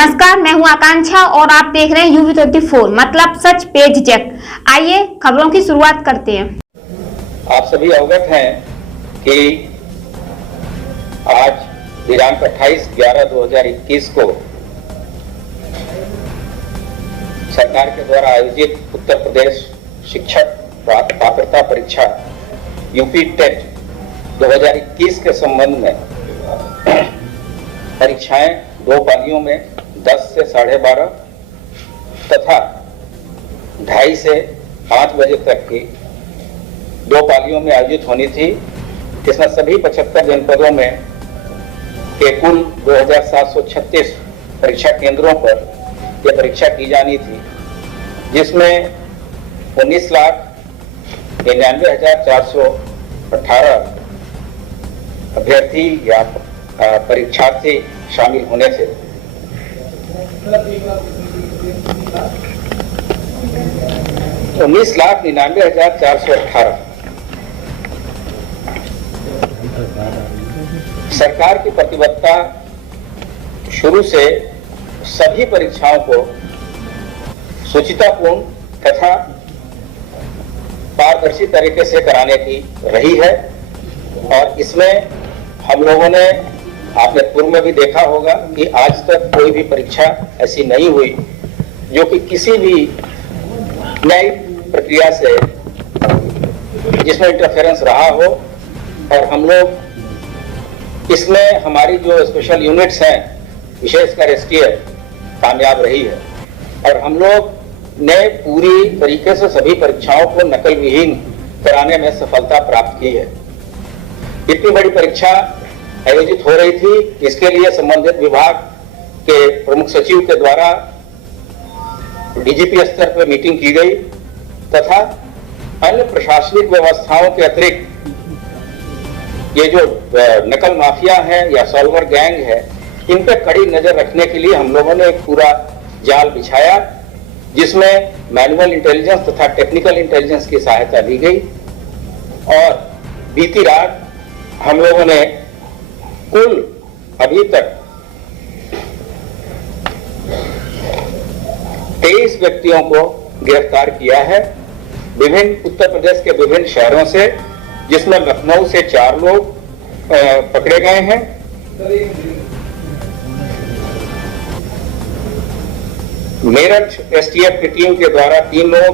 नमस्कार, मैं हूं आकांक्षा और आप देख रहे हैं UV24 मतलब सच पेज चेक। आइए खबरों की शुरुआत करते हैं। आप सभी अवगत हैं कि आज दिनांक 28/11/2021 को सरकार के द्वारा आयोजित उत्तर प्रदेश शिक्षक पात्रता परीक्षा यूपी टेट 2021 के संबंध में परीक्षाएं दो पालियों में 10 से 12:30 तथा 2:30 से 5 बजे तक की दो पालियों में आयोजित होनी थी। इसमें सभी 75 जनपदों में के कुल 2736 परीक्षा केंद्रों पर यह परीक्षा की जानी थी, जिसमें 19,99,418 अभ्यर्थी या परीक्षार्थी शामिल होने थे। तो 19,99,418 सरकार की प्रतिबद्धता शुरू से सभी परीक्षाओं को शुचितापूर्ण तथा पारदर्शी तरीके से कराने की रही है। और इसमें हम लोगों ने आपने पूर्व में भी देखा होगा कि आज तक कोई भी परीक्षा ऐसी नहीं हुई जो कि किसी भी नई प्रक्रिया से जिसमें इंटरफेरेंस रहा हो। और हम लोग इसमें हमारी जो स्पेशल यूनिट्स हैं, विशेषकर STF कामयाब रही है और हम लोग ने पूरी तरीके से सभी परीक्षाओं को नकल विहीन कराने में सफलता प्राप्त की है। इतनी बड़ी परीक्षा आयोजित हो रही थी, इसके लिए संबंधित विभाग के प्रमुख सचिव के द्वारा DGP स्तर पर मीटिंग की गई तथा अन्य प्रशासनिक व्यवस्थाओं के अतिरिक्त ये जो नकल माफिया है या सॉल्वर गैंग है, इन पर कड़ी नजर रखने के लिए हम लोगों ने एक पूरा जाल बिछाया, जिसमें मैनुअल इंटेलिजेंस तथा टेक्निकल इंटेलिजेंस की सहायता ली गई। और बीती रात हम लोगों ने कुल अभी तक 23 व्यक्तियों को गिरफ्तार किया है विभिन्न उत्तर प्रदेश के विभिन्न शहरों से, जिसमें लखनऊ से 4 लोग पकड़े गए हैं। मेरठ STF की टीम के द्वारा 3 लोगों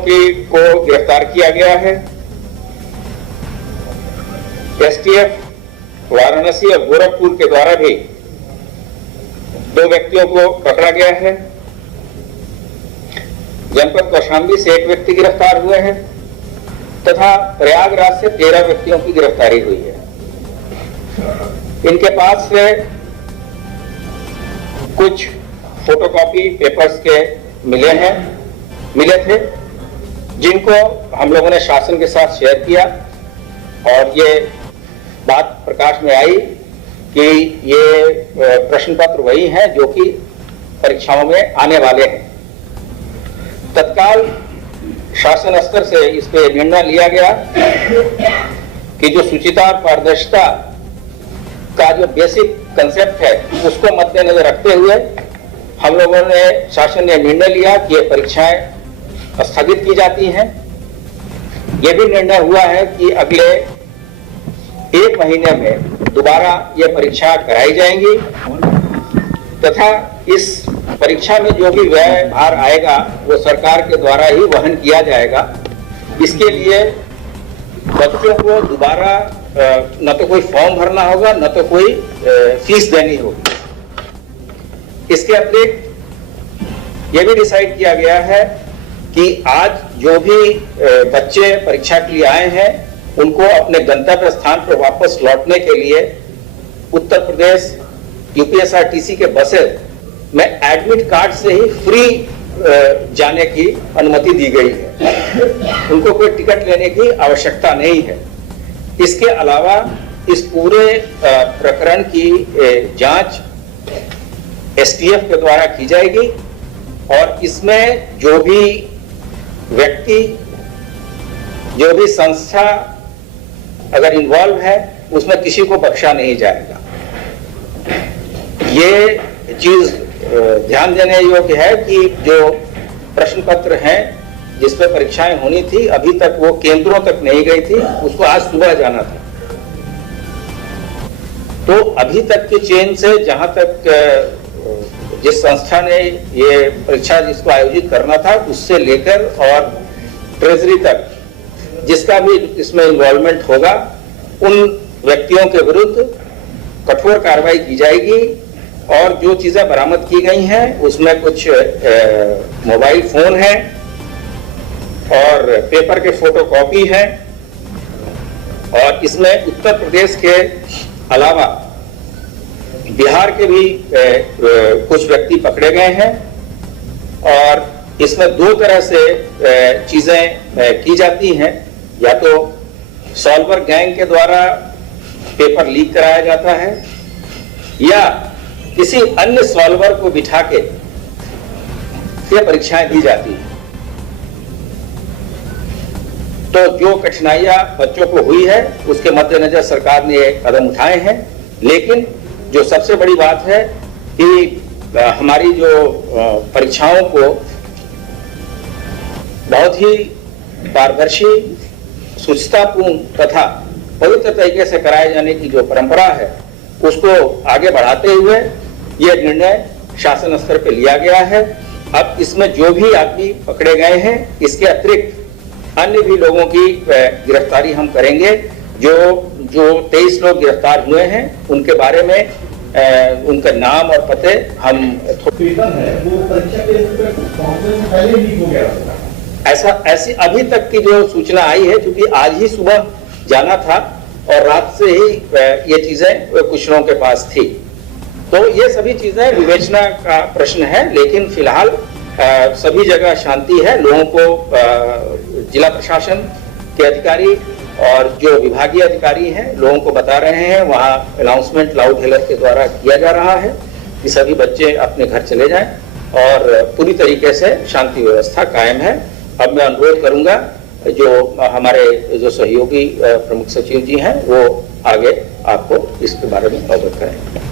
को गिरफ्तार किया गया है। STF वाराणसी और गोरखपुर के द्वारा भी 2 व्यक्तियों को पकड़ा गया है। जनपद कौशाम्बी से 1 व्यक्ति गिरफ्तार हुए हैं तथा प्रयागराज से 13 व्यक्तियों की गिरफ्तारी हुई है। इनके पास से कुछ फोटोकॉपी पेपर्स के मिले थे, जिनको हम लोगों ने शासन के साथ शेयर किया और ये बात प्रकाश में आई कि ये प्रश्न पत्र वही हैं जो कि परीक्षाओं में आने वाले हैं। तत्काल शासन स्तर से इस पे निर्णय लिया गया कि जो शुचिता और पारदर्शिता का जो बेसिक कंसेप्ट है, उसको मद्देनजर रखते हुए हम लोगों ने शासन ने निर्णय लिया कि ये परीक्षाएं स्थगित की जाती हैं। ये भी निर्णय हुआ है कि अगले 1 महीने में दोबारा ये परीक्षा कराई जाएंगी तथा इस परीक्षा में जो भी व्यय भार आएगा वो सरकार के द्वारा ही वहन किया जाएगा। इसके लिए बच्चों को दोबारा न तो कोई फॉर्म भरना होगा, न तो कोई फीस देनी होगी। इसके अतिरिक्त ये भी डिसाइड किया गया है कि आज जो भी बच्चे परीक्षा के लिए आए हैं, उनको अपने गंतव्य स्थान पर वापस लौटने के लिए उत्तर प्रदेश UPSRTC के बसेस में एडमिट कार्ड से ही फ्री जाने की अनुमति दी गई है। उनको कोई टिकट लेने की आवश्यकता नहीं है। इसके अलावा इस पूरे प्रकरण की जांच STF के द्वारा की जाएगी और इसमें जो भी व्यक्ति, जो भी संस्था अगर इन्वॉल्व है, उसमें किसी को बख्शा नहीं जाएगा। ये चीज ध्यान देने योग्य है कि जो प्रश्न पत्र हैं जिसपे परीक्षाएं होनी थी अभी तक वो केंद्रों तक नहीं गई थी, उसको आज सुबह जाना था। तो अभी तक की चेन से जहां तक जिस संस्था ने ये परीक्षा जिसको आयोजित करना था उससे लेकर और ट्रेजरी तक जिसका भी इसमें इन्वॉल्वमेंट होगा उन व्यक्तियों के विरुद्ध कठोर कार्रवाई की जाएगी। और जो चीजें बरामद की गई हैं उसमें कुछ मोबाइल फोन है और पेपर के फोटोकॉपी है और इसमें उत्तर प्रदेश के अलावा बिहार के भी कुछ व्यक्ति पकड़े गए हैं। और इसमें दो तरह से चीजें की जाती हैं, या तो सॉल्वर गैंग के द्वारा पेपर लीक कराया जाता है या किसी अन्य सॉल्वर को बिठा के ये परीक्षाएं दी जाती हैं। तो जो कठिनाइयां बच्चों को हुई है उसके मद्देनजर सरकार ने कदम उठाए हैं, लेकिन जो सबसे बड़ी बात है कि हमारी जो परीक्षाओं को बहुत ही पारदर्शी, शुचितापूर्ण तथा पवित्र तरीके से कराए जाने की जो परंपरा है उसको आगे बढ़ाते हुए यह निर्णय शासन स्तर पर लिया गया है। अब इसमें जो भी आदमी पकड़े गए हैं इसके अतिरिक्त अन्य भी लोगों की गिरफ्तारी हम करेंगे। जो 23 लोग गिरफ्तार हुए हैं उनके बारे में उनका नाम और पते हम ऐसी अभी तक की जो सूचना आई है, क्योंकि आज ही सुबह जाना था और रात से ही ये चीजें कुछ लोगों के पास थी, तो ये सभी चीजें विवेचना का प्रश्न है। लेकिन फिलहाल सभी जगह शांति है। लोगों को जिला प्रशासन के अधिकारी और जो विभागीय अधिकारी हैं लोगों को बता रहे हैं, वहाँ अनाउंसमेंट लाउड हेलर के द्वारा किया जा रहा है कि सभी बच्चे अपने घर चले जाएं और पूरी तरीके से शांति व्यवस्था कायम है। अब मैं अनुरोध करूंगा जो हमारे जो सहयोगी प्रमुख सचिव जी हैं वो आगे आपको इसके बारे में अवगत करेंगे।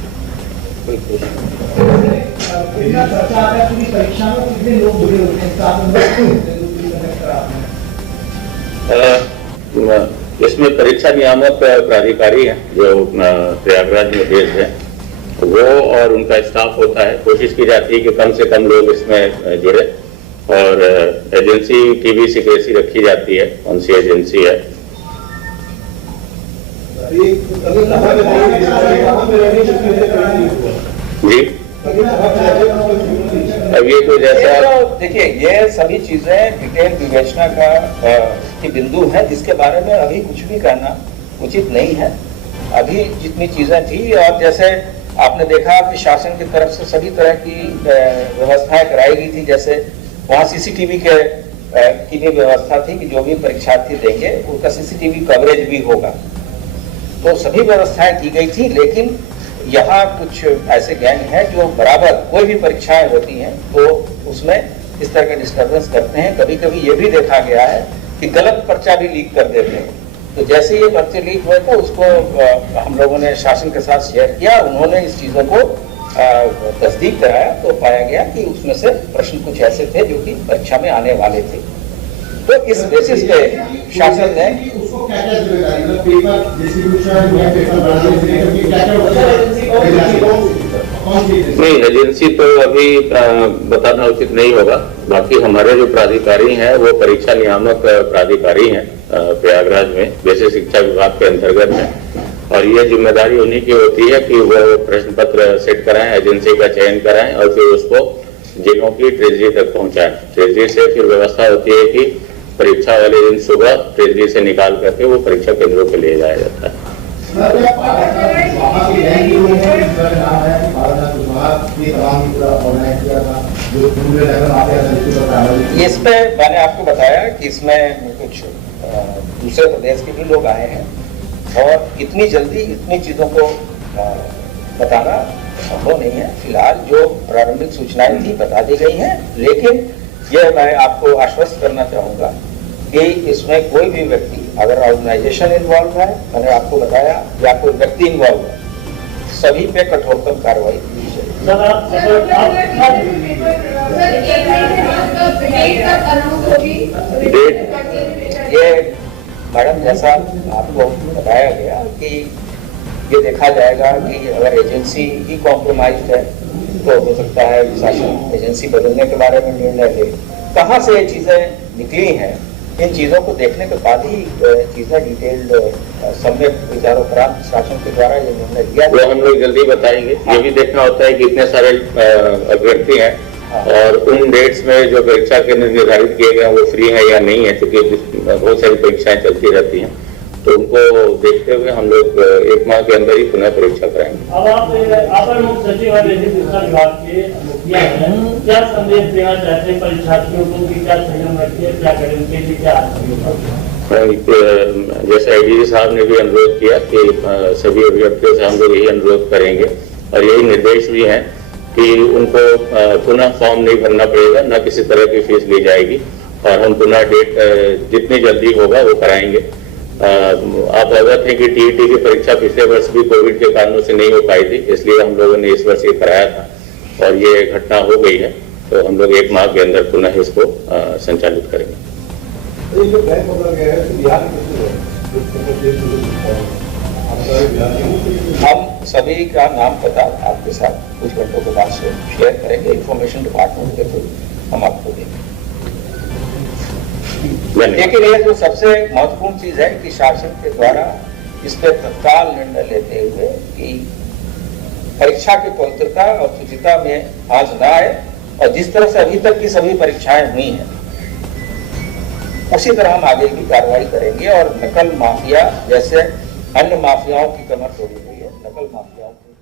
इसमें परीक्षा नियामक प्राधिकारी है जो प्रयागराज में बेस्ड है, वो और उनका स्टाफ होता है। कोशिश की जाती है कि कम से कम लोग इसमें जुड़े और एजेंसी की भी सिक्रेसी रखी जाती है, कौन सी एजेंसी है। जी अब ये तो जैसा देखिए, ये सभी चीजें डिटेल विवेचना का की बिंदु है जिसके बारे में अभी कुछ भी कहना उचित नहीं है। अभी जितनी चीजें थी और जैसे आपने देखा कि शासन की तरफ से सभी तरह की व्यवस्थाएं कराई गई थी, जैसे वहाँ सीसीटीवी की भी व्यवस्था थी कि जो भी परीक्षार्थी देंगे उसका सीसीटीवी कवरेज भी होगा, तो सभी व्यवस्थाएं की गई थी। लेकिन यहाँ कुछ ऐसे गैंग हैं जो बराबर कोई भी परीक्षाएं होती हैं तो उसमें इस तरह का डिस्टर्बेंस करते हैं। कभी कभी ये भी देखा गया है कि गलत पर्चा भी लीक कर देते हैं। तो जैसे ये पर्चे लीक हुए तो उसको हम लोगों ने शासन के साथ शेयर किया, उन्होंने इस चीजों को तस्दीक कराया तो पाया गया कि उसमें से प्रश्न कुछ ऐसे थे जो कि परीक्षा में आने वाले थे। तो इस बेसिस पे शासन ने नहीं, एजेंसी तो अभी बताना उचित नहीं होगा। बाकी हमारे जो प्राधिकारी हैं वो परीक्षा नियामक प्राधिकारी हैं प्रयागराज में, बेसिक शिक्षा विभाग के अंतर्गत है, और ये जिम्मेदारी उन्हीं की होती है कि वो प्रश्न पत्र सेट कराएं, एजेंसी का चयन कराएं और फिर उसको जिलों की ट्रेजरी तक पहुंचाएं। ट्रेजरी से फिर व्यवस्था होती है कि परीक्षा वाले दिन सुबह ट्रेजरी से निकाल करके वो परीक्षा केंद्रों पे ले जाया जाता है। इस पे मैंने आपको बताया कि इसमें कुछ दूसरे प्रदेश के भी लोग आए हैं और इतनी जल्दी इतनी चीजों को बताना संभव नहीं है। फिलहाल जो प्रारंभिक सूचनाएं थी बता दी गई हैं, लेकिन यह मैं आपको आश्वस्त करना चाहूंगा कि इसमें कोई भी व्यक्ति अगर ऑर्गेनाइजेशन इन्वॉल्व है, मैंने आपको बताया, या कोई व्यक्ति इन्वॉल्व है, सभी पे कठोरतम कार्रवाई की जाएगी। सर आप ये मैडम जैसा आपको बताया गया कि ये देखा जाएगा कि अगर एजेंसी ही कॉम्प्रोमाइज है तो हो सकता है शासन एजेंसी बदलने के बारे में निर्णय ले। कहाँ से ये चीजें निकली हैं, इन चीजों को देखने के बाद ही चीजें डिटेल्ड सम्यक विचारोपरांत शासन के द्वारा ये निर्णय लिया वो हम लोग जल्दी बताएंगे। ये भी देखना होता है कि इतने सारे अभ्यर्थी हैं और उन डेट्स में जो परीक्षा केंद्र निर्धारित किए गए हैं वो फ्री है या नहीं है, क्योंकि बहुत सारी परीक्षाएं चलती रहती हैं, तो उनको देखते हुए हम लोग 1 माह के अंदर ही पुनः परीक्षा कराएंगे। अब आप अपर मुख्य सचिव और शिक्षा विभाग के मुखिया हैं, क्या संदेश देना चाहते हैं परीक्षार्थियों को कि क्या संयम रखिए, क्या करें, उनके लिए क्या जैसे आईडीजी साहब ने भी अनुरोध किया कि सभी अभ्यर्थियों से हम लोग यही अनुरोध करेंगे और यही निर्देश भी हैं कि उनको पुनः फॉर्म नहीं भरना पड़ेगा, न किसी तरह की फीस ली जाएगी और हम पुनः डेट जितनी जल्दी होगा वो कराएंगे। आप अवगत हैं कि टीईटी की परीक्षा पिछले वर्ष भी कोविड के कारणों से नहीं हो पाई थी, इसलिए हम लोगों ने इस वर्ष ये कराया था और ये घटना हो गई है, तो हम लोग 1 माह के अंदर पुनः इसको संचालित करेंगे। हम सभी का नाम पता आपके साथ कुछ घंटों के बाद से शेयर करेंगे, इंफॉर्मेशन डिपार्टमेंट के थ्रू हम आपको देंगे। लेकिन ये जो सबसे महत्वपूर्ण चीज है कि शासन के द्वारा इस पर तत्काल निर्णय लेते हुए कि परीक्षा की पवित्रता और शुचिता में आंच न आए और जिस तरह से अभी तक की सभी परीक्षाएं हुई हैं उसी तरह हम आगे की कार्रवाई करेंगे और नकल माफिया जैसे अन्य माफियाओं की कमर तोड़ी हुई है, नकल माफियाओं की